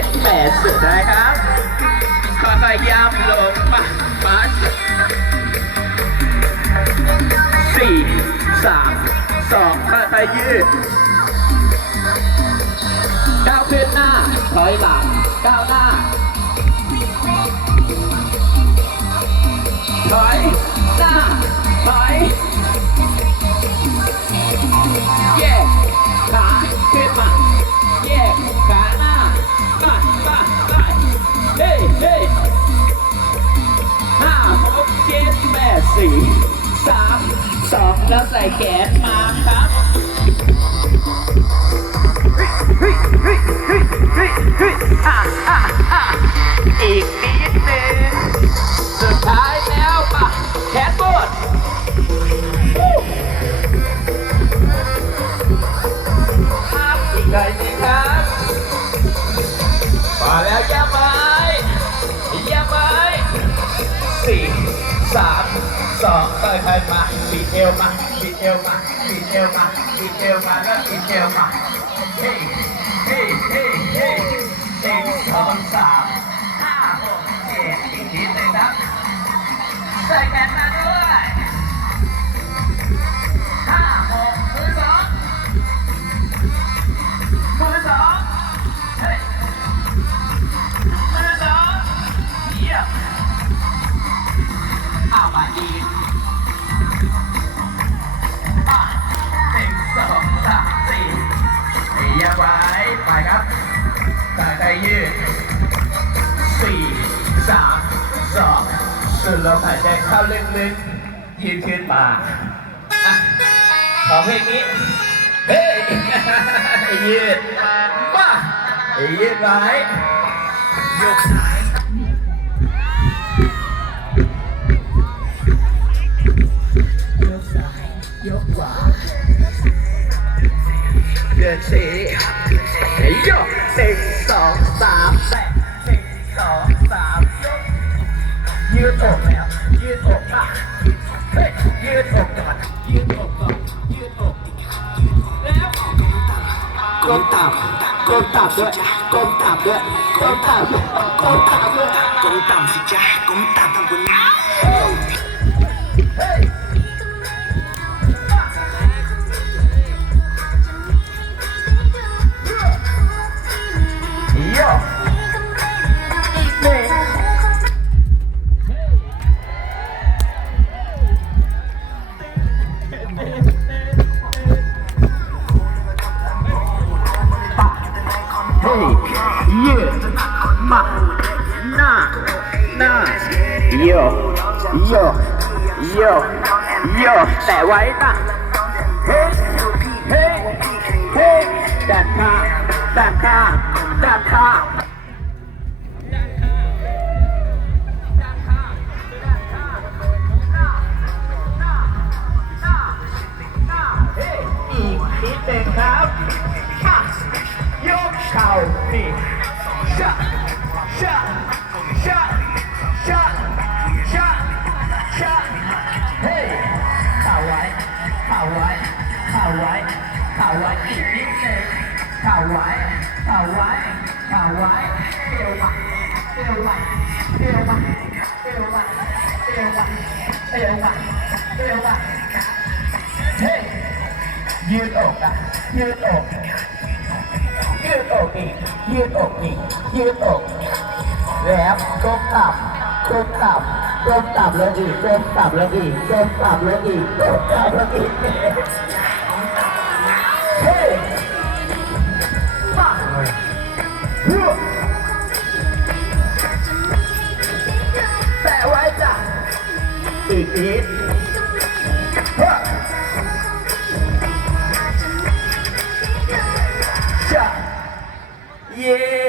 ็ดแปดสุดนะครับค่อยๆย้ำลงมามาสี่สามสองค่อยๆยืดก้าวขึ้นหน้าถอยหลังก้าวหน้า แล้วใส่แก๊สมาครับอีกนิ สองต่อยใครมาบิดเอวมาบิดเอวมาบิดเอวมาบิดเอวมาแล้วบิดเอวมาเฮ้เฮ้เฮ้เฮ้หนึ่งสองสามห้าหกเจ็ดอีกนิดหนึงครับใส่แขนมา เอามาอีกอะหนึ่งสองสามสี่เยียบไว้ไปครับใส่ใจยืดสี่สามสองสูดลมหายใจเข้าลึกๆยืนขึ้นมาอะขอเพลงนี้เฮ้ยยืดมายืดไว้ยกซ้า ยยกขวาเดือนสี่เฮ้ยยกหนึ่งสองสามแปดหนึ่งสองสามยกยืดอกแล้วยืดอกอะเฮ้ยยืดอกก่อนยืดอกก่อนยืดอกแล้วก้มต่ำก้มต่ำด้วยก้มต่ำด้วยก้มต่ำด้วยก้มต่ำด้วยก้มต่ำสิจ๊ะก้มต่ำทำบุญนะ เฮ้ยยืดมาหน้าหน้าโยโยโยโยแต่ไว้นะเฮ้ยเฮ้ยเฮ้ยด้านข้างด้านข้างด้านข้า ยืดอกอะยืดอกยืดอกอีกยืดอกอีกยืดอก แหลมก้มต่ำก้มต่ำก้มต่ำลงอีกก้มต่ำลงอีกก้มต่ำลงอีกก้มต่ำลงอีกเฮ้ยมาแปะไว้จ้ะอีกนิดจะเย้